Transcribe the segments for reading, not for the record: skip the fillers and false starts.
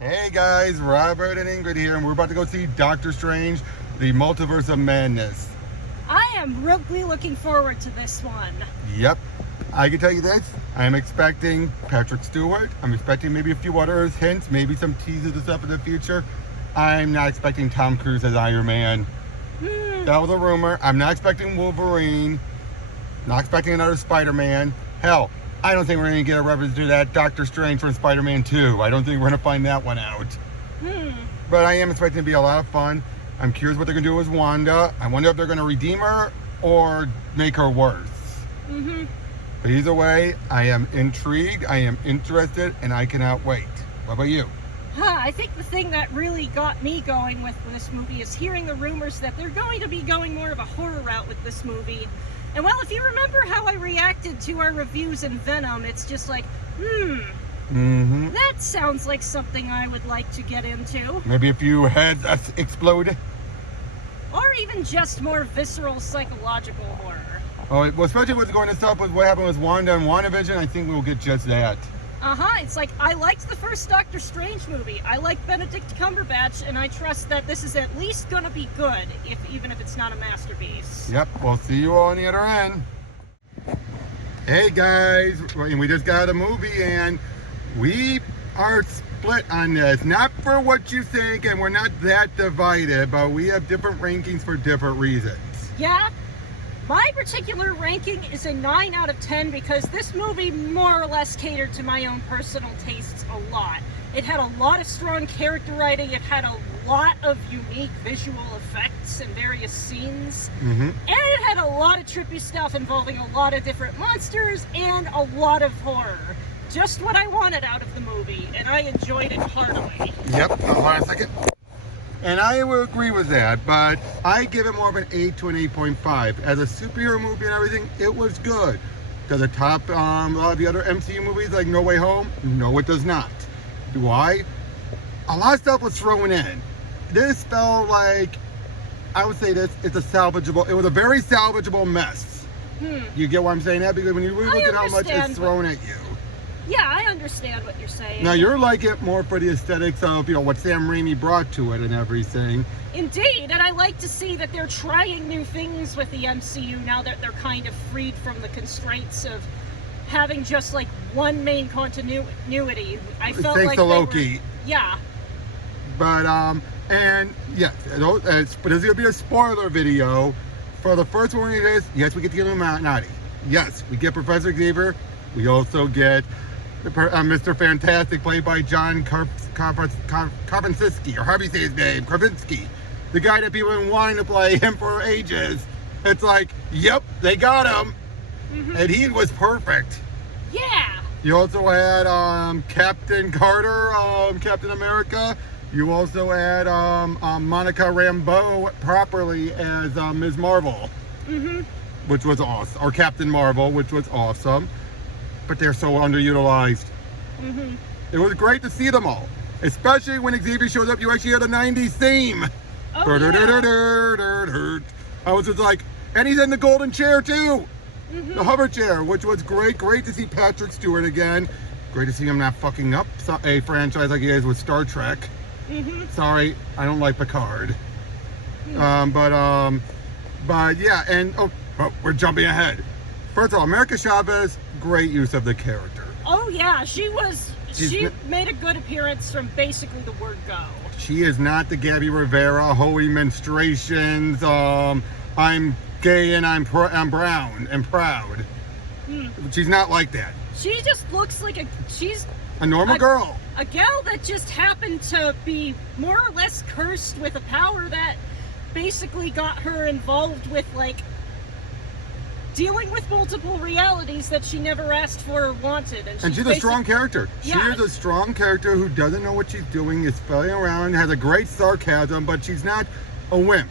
Hey guys, Robert and Ingrid here, and we're about to go see Doctor Strange, the Multiverse of Madness. I am really looking forward to this one. Yep, I can tell you this, I'm expecting Patrick Stewart, I'm expecting maybe a few other hints, maybe some teasers and stuff in the future. I'm not expecting Tom Cruise as Iron Man. That was a rumor. I'm not expecting Wolverine, not expecting another Spider-Man. Hell, I don't think we're going to get a reference to that Dr. Strange from Spider-Man 2. I don't think we're going to find that one out. But I am expecting it to be a lot of fun. I'm curious what they're going to do with Wanda. I wonder if they're going to redeem her or make her worse. But either way, I am intrigued, I am interested, and I cannot wait. What about you? I think the thing that really got me going with this movie is hearing the rumors that they're going to be going more of a horror route with this movie. And well, if you remember how I reacted to our reviews in Venom, it's just like, that sounds like something I would like to get into. Maybe a few heads explode. Or even just more visceral psychological horror. Oh, well, especially what's going to stop with what happened with Wanda and WandaVision, I think we'll get just that. It's like, I liked the first Doctor Strange movie. I like Benedict Cumberbatch, and I trust that this is at least gonna be good, even if it's not a masterpiece. Yep, we'll see you all on the other end. Hey guys, we just got a movie and we are split on this. Not for what you think, and we're not that divided, but we have different rankings for different reasons. Yeah. My particular ranking is a 9 out of 10 because this movie more or less catered to my own personal tastes a lot. It had a lot of strong character writing, it had a lot of unique visual effects in various scenes, and it had a lot of trippy stuff involving a lot of different monsters and a lot of horror. Just what I wanted out of the movie, and I enjoyed it heartily. Yep, hold on a second. And I will agree with that, but I give it more of an 8 to an 8.5. As a superhero movie and everything, it was good. Does it top a lot of the other MCU movies like No Way Home? No, it does not. Why? A lot of stuff was thrown in. This felt like, I would say this, it was a very salvageable mess. You get what I'm saying? That because when you really look at how much is thrown at you. Yeah, I understand what you're saying. Now you're like it more for the aesthetics of, what Sam Raimi brought to it and everything. Indeed, and I like to see that they're trying new things with the MCU now that they're kind of freed from the constraints of having just like one main continuity. I felt Thanks like to Loki. Yeah. But and yeah, but this is gonna be a spoiler video. For the first one it is, yes, we get the Illuminati. Yes, we get Professor Xavier. We also get Mr. Fantastic, played by John Krasinski, or however you say his name, Krasinski. The guy that people have been wanting to play him for ages. It's like, yep, they got him. And he was perfect. Yeah. You also had Captain Carter, Captain America. You also had Monica Rambeau properly as Ms. Marvel. Which was awesome. Or Captain Marvel, which was awesome. But they're so underutilized. It was great to see them all. Especially when Xavier shows up, you actually hear the 90s theme. I was just like, and he's in the golden chair too. The hover chair, which was great. Great to see Patrick Stewart again. Great to see him not fucking up a franchise like he is with Star Trek. Sorry, I don't like Picard. But yeah, and we're jumping ahead. First of all, America Chavez, great use of the character. Oh yeah, she made a good appearance from basically the word go. She is not the Gabby Rivera, holy menstruations, I'm gay and I'm brown and proud. She's not like that. She just looks like she's a normal girl. A gal that just happened to be more or less cursed with a power that basically got her involved with like dealing with multiple realities that she never asked for or wanted. And she's a strong character. She is a strong character who doesn't know what she's doing, is spelling around, has a great sarcasm, but she's not a wimp.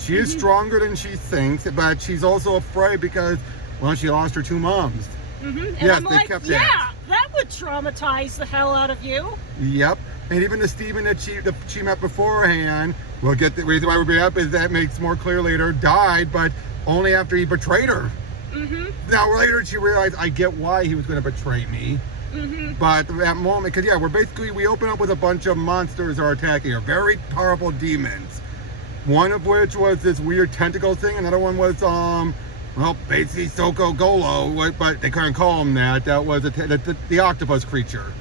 She is stronger than she thinks, but she's also afraid because, well, she lost her 2 moms. And yes, I'm they like, kept yeah, that. That would traumatize the hell out of you. Yep. And even the Steven that she met beforehand, we'll get the reason why we're bringing up is that makes more clear later, died, but only after he betrayed her. Now later she realized, I get why he was going to betray me. But at that moment, because yeah, we open up with a bunch of monsters are attacking her, very powerful demons. One of which was this weird tentacle thing. Another one was well, basically Soko Golo, but they couldn't call him that. That was the octopus creature.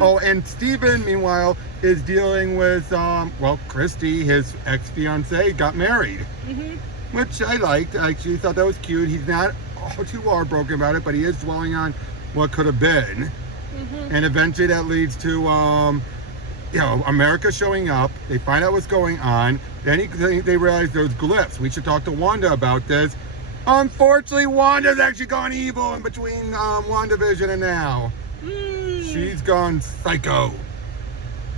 Oh, and Steven, meanwhile, is dealing with well, Christy, his ex-fiance, got married, which I liked. I actually thought that was cute. He's not too heartbroken about it, but he is dwelling on what could have been. And eventually that leads to, you know, America showing up. They find out what's going on. Then they realize there's glyphs. We should talk to Wanda about this. Unfortunately, Wanda's actually gone evil in between WandaVision and now. She's gone psycho.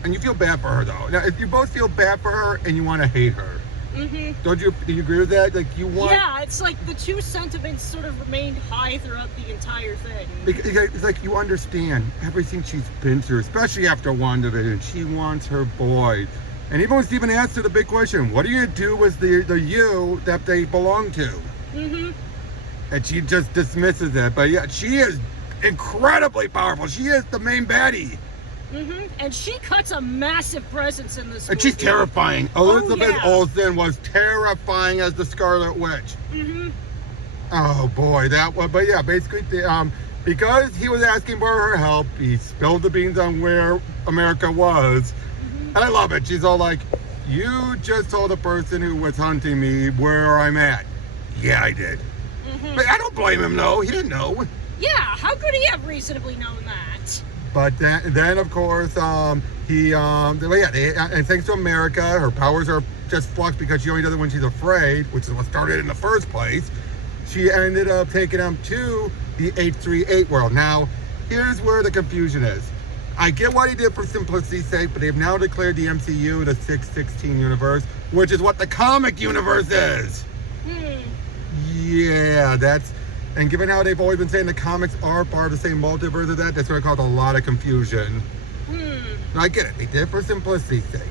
And you feel bad for her, though. Now, if you both feel bad for her and you want to hate her, do you agree with that? Like, you want... Yeah, it's like the two sentiments sort of remained high throughout the entire thing. It's like you understand everything she's been through, especially after WandaVision. She wants her boy. And even when Steven asked her the big question, what are you going to do with the you that they belong to? And she just dismisses it. But yeah, she is incredibly powerful. She is the main baddie. And she cuts a massive presence in this movie. And she's terrifying. Elizabeth Olsen was terrifying as the Scarlet Witch. Oh boy, that one. But yeah, basically, because he was asking for her help, he spilled the beans on where America was. And I love it. She's all like, you just told the person who was hunting me where I'm at. Yeah, I did. But I don't blame him, though. He didn't know. Yeah, how could he have reasonably known that? But then of course, and thanks to America, her powers are just flux because she only does it when she's afraid, which is what started in the first place. She ended up taking them to the 838 world. Now, here's where the confusion is. I get what he did for simplicity's sake, but they've now declared the MCU the 616 universe, which is what the comic universe is. Yeah, and given how they've always been saying the comics are part of the same multiverse of that's going to cause a lot of confusion. Now, I get it. They did it for simplicity's sake.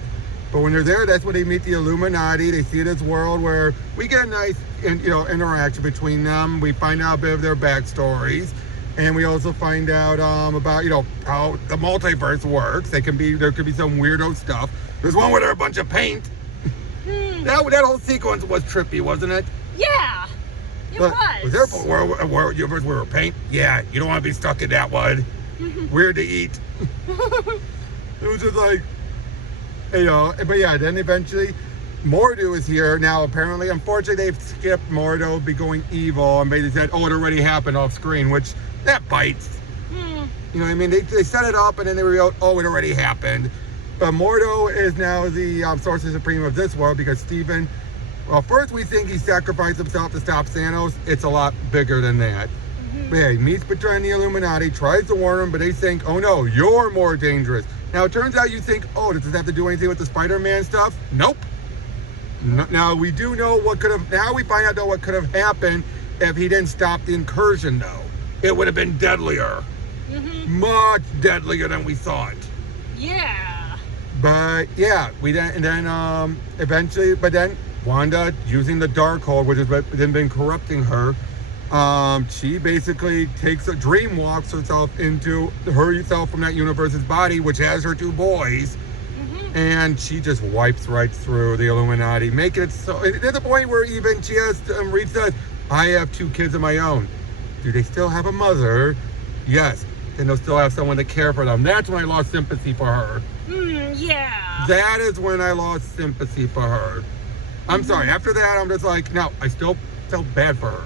But when they're there, that's when they meet the Illuminati. They see this world where we get a nice interaction between them. We find out a bit of their backstories. And we also find out about, how the multiverse works. There could be some weirdo stuff. There's one where there's a bunch of paint. That whole sequence was trippy, wasn't it? Yeah. It was. Was there a universe where paint? Yeah, you don't want to be stuck in that one. Weird to eat. It was just like, but yeah, then eventually Mordo is here. Now, apparently, unfortunately, they've skipped Mordo be going evil and basically said, oh, it already happened off screen, which that bites. You know what I mean? They set it up and then they revealed, oh, it already happened. But Mordo is now the Sorcerer Supreme of this world because Steven, well, first we think he sacrificed himself to stop Thanos. It's a lot bigger than that. But yeah, he meets betraying the Illuminati, tries to warn him, but they think, oh no, you're more dangerous. Now, it turns out you think, oh, does this have to do anything with the Spider-Man stuff? Nope. Now, we do know now we find out though what could have happened if he didn't stop the incursion though. It would have been deadlier. Much deadlier than we thought. Yeah. But yeah, then Wanda, using the Darkhold, which has been corrupting her, she basically walks herself into herself from that universe's body, which has her two boys, and she just wipes right through the Illuminati, making it so, to the point where even she has, Reed says, I have two kids of my own. Do they still have a mother? Yes. Then they'll still have someone to care for them. That's when I lost sympathy for her. Yeah. That is when I lost sympathy for her. I'm sorry. After that, I'm just like, no, I still felt bad for her.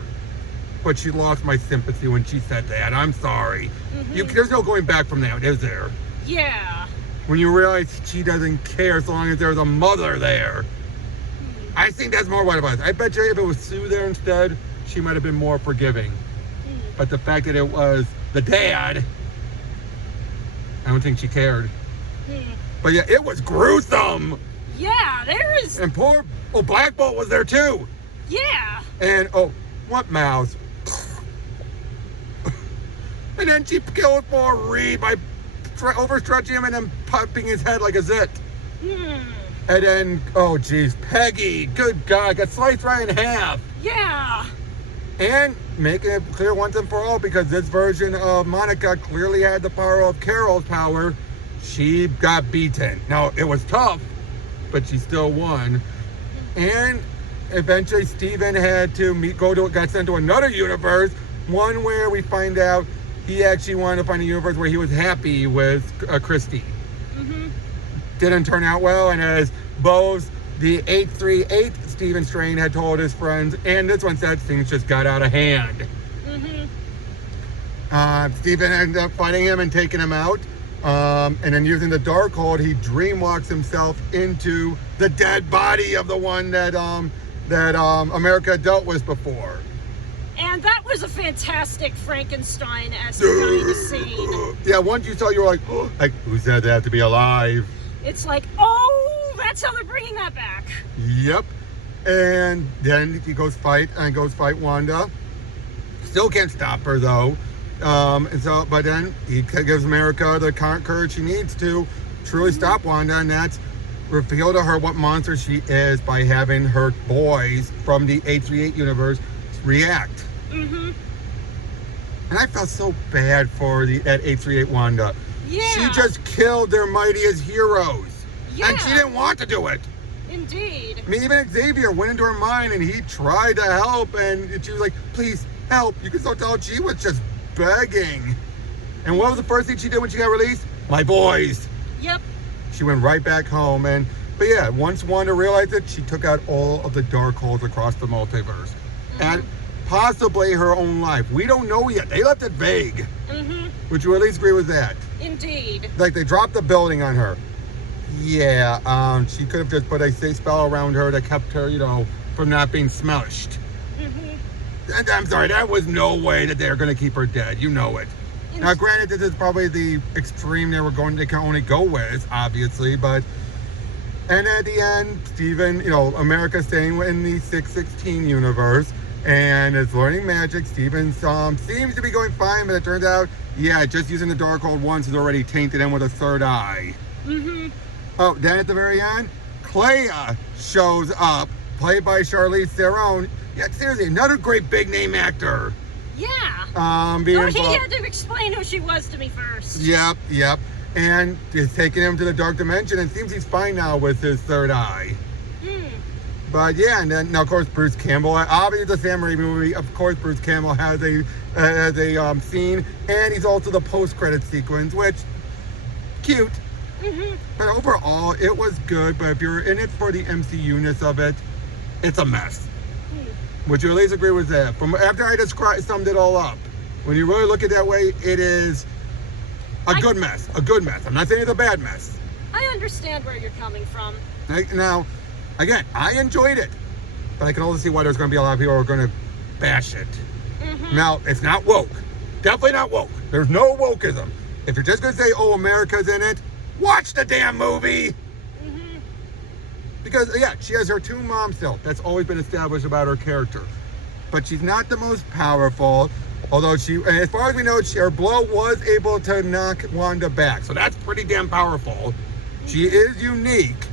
But she lost my sympathy when she said that. I'm sorry. There's no going back from that, is there? Yeah. When you realize she doesn't care so long as there's a mother there. I think that's more what it was. I bet you if it was Sue there instead, she might have been more forgiving. But the fact that it was the dad, I don't think she cared. But yeah, it was gruesome. Yeah, there is. And poor Black Bolt was there too. Yeah. And what mouse? And then she killed poor Reed by overstretching him and then popping his head like a zit. And then, oh geez, Peggy, good God, got sliced right in half. Yeah. And making it clear once and for all, because this version of Monica clearly had the power of Carol's power, she got beaten. Now, it was tough, but she still won. And eventually Steven had to got sent to another universe, one where we find out he actually wanted to find a universe where he was happy with Christy. Didn't turn out well, and as both the 838 Stephen Strange had told his friends, and this one said things just got out of hand. Stephen ended up fighting him and taking him out. And then using the Darkhold, he dreamwalks himself into the dead body of the one that America dealt with before. And that was a fantastic Frankenstein-esque kind of scene. Yeah, once you saw, you were like, oh, like, who said they have to be alive? It's like, oh, that's how they're bringing that back. Yep. And then he goes fight Wanda. Still can't stop her though. But then he gives America the courage she needs to truly stop Wanda, and that's reveal to her what monster she is by having her boys from the 838 universe react. And I felt so bad for that 838 Wanda. Yeah. She just killed their mightiest heroes. Yeah. And she didn't want to do it. Indeed. I mean, even Xavier went into her mind and he tried to help, and she was like, please help. You can still tell she was just begging. And what was the first thing she did when she got released? My boys. Yep. She went right back home. But yeah, once Wanda realized it, she took out all of the Darkholds across the multiverse. And possibly her own life. We don't know yet. They left it vague. Would you at least agree with that? Indeed. Like, they dropped the building on her. Yeah, she could have just put a safe spell around her that kept her, from not being smushed. And I'm sorry, that was no way that they're going to keep her dead. You know it. Now, granted, this is probably the extreme they can only go with, obviously, but... And at the end, Steven, America's staying in the 616 universe and is learning magic. Steven seems to be going fine, but it turns out, yeah, just using the Darkhold once is already tainted him with a third eye. Oh, then at the very end, Clea shows up, played by Charlize Theron. Yeah, seriously, another great big name actor. Yeah. He had to explain who she was to me first. Yep. And is taking him to the dark dimension, and it seems he's fine now with his third eye. But yeah, and then now of course Bruce Campbell. Obviously, the Sam Raimi movie. Of course, Bruce Campbell has a scene, and he's also the post-credit sequence, which cute. But overall, it was good. But if you're in it for the MCU-ness of it, it's a mess. Would you at least agree with that? From after I summed it all up, when you really look at it that way, it is a good mess. A good mess. I'm not saying it's a bad mess. I understand where you're coming from. Now, again, I enjoyed it, but I can also see why there's going to be a lot of people who are going to bash it. Now, it's not woke. Definitely not woke. There's no wokeism. If you're just going to say, oh, America's in it, watch the damn movie. Because, yeah, she has her two moms still. That's always been established about her character. But she's not the most powerful. Although as far as we know, her blow was able to knock Wanda back. So that's pretty damn powerful. She is unique.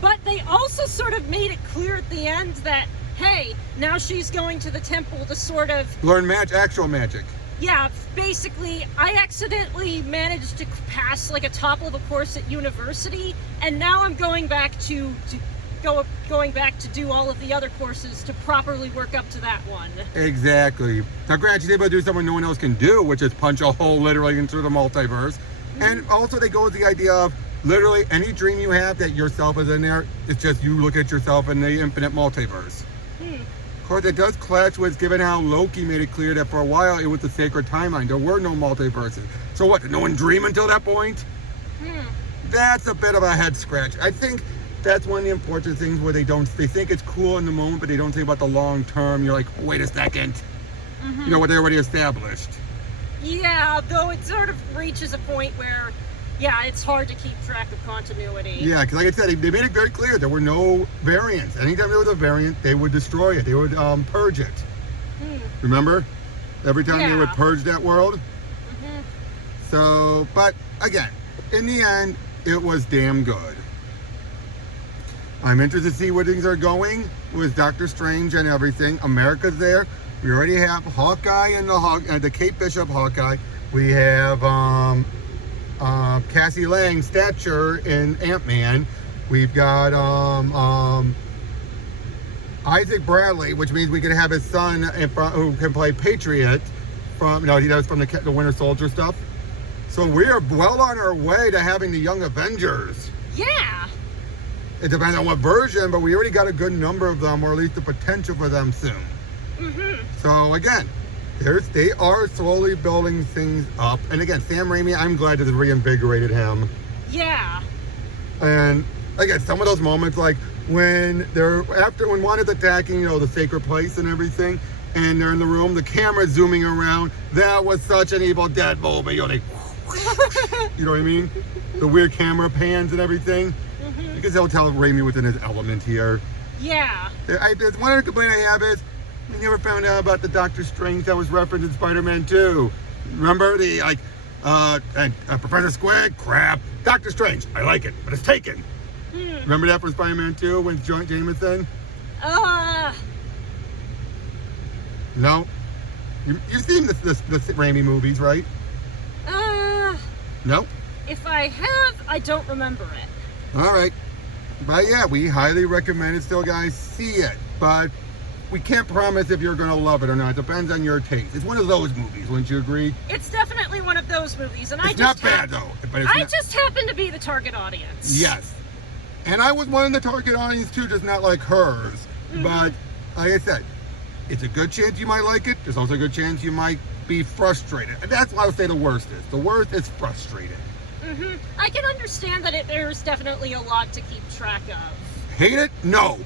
But they also sort of made it clear at the end that, hey, now she's going to the temple to sort of... learn actual magic. Yeah, basically, I accidentally managed to pass like a top level course at university, and now I'm going back to do all of the other courses to properly work up to that one. Exactly. Now, granted, she's able to do something no one else can do, which is punch a hole literally into the multiverse. And also, they go with the idea of literally any dream you have that yourself is in there, it's just you look at yourself in the infinite multiverse. Of course, it does clash with, given how Loki made it clear that for a while it was the sacred timeline. There were no multiverses. So what, did no one dream until that point? That's a bit of a head scratch. I think that's one of the unfortunate things where they think it's cool in the moment, but they don't think about the long term. You're like, wait a second. What they already established. Yeah, though it sort of reaches a point where, yeah, it's hard to keep track of continuity. Yeah, because like I said, they made it very clear there were no variants. Anytime there was a variant, they would destroy it. They would purge it. Remember? Every time they would purge that world. So, but again, in the end, it was damn good. I'm interested to see where things are going with Dr. Strange and everything. America's there. We already have Hawkeye and the Kate Bishop Hawkeye. We have Cassie Lang stature in Ant-Man. We've got Isaac Bradley, which means we could have his son who can play Patriot from, no, he does from the Winter Soldier stuff. So we are well on our way to having the Young Avengers. Yeah. It depends on what version, but we already got a good number of them, or at least the potential for them soon. So again, they are slowly building things up. And again, Sam Raimi, I'm glad that it reinvigorated him. Yeah. And again, some of those moments, like when Wanda's attacking, the sacred place and everything, and they're in the room, the camera's zooming around. That was such an Evil Dead moment. You know what I mean? The weird camera pans and everything. Because they'll tell Raimi within his element here. Yeah. There's one other complaint I have is, we never found out about the Dr.Strange that was referenced in Spider-Man 2. Remember the, Professor Squid? Crap. Dr. Strange, I like it, but it's taken. Remember that from Spider-Man 2 with Jameson? No? You've seen the Raimi movies, right? No? If I have, I don't remember it. Alright. But yeah, we highly recommend it still, guys. See it. But we can't promise if you're going to love it or not. It depends on your taste. It's one of those movies, wouldn't you agree? It's definitely one of those movies. And it's not bad, though. But I just happen to be the target audience. Yes. And I was one of the target audience, too, just not like hers. But, like I said, it's a good chance you might like it. There's also a good chance you might be frustrated. And that's what I would say the worst is. The worst is frustrated. I can understand that there's definitely a lot to keep track of. Hate it? No.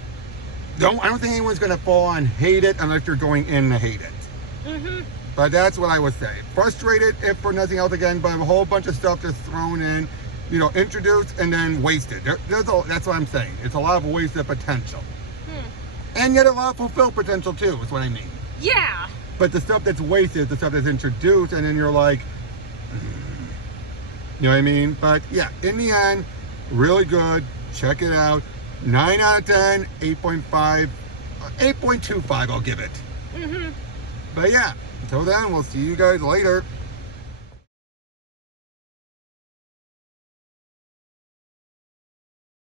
I don't think anyone's going to fall on hate it unless you're going in to hate it. But that's what I would say. Frustrated, if for nothing else, again, by a whole bunch of stuff that's thrown in, introduced and then wasted. That's what I'm saying. It's a lot of wasted potential. And yet a lot of fulfilled potential, too, is what I mean. Yeah. But the stuff that's wasted is the stuff that's introduced, and then you're like, you know what I mean? But yeah, in the end, really good. Check it out. 9 out of 10, 8.5, 8.25 I'll give it. But yeah, until then, we'll see you guys later.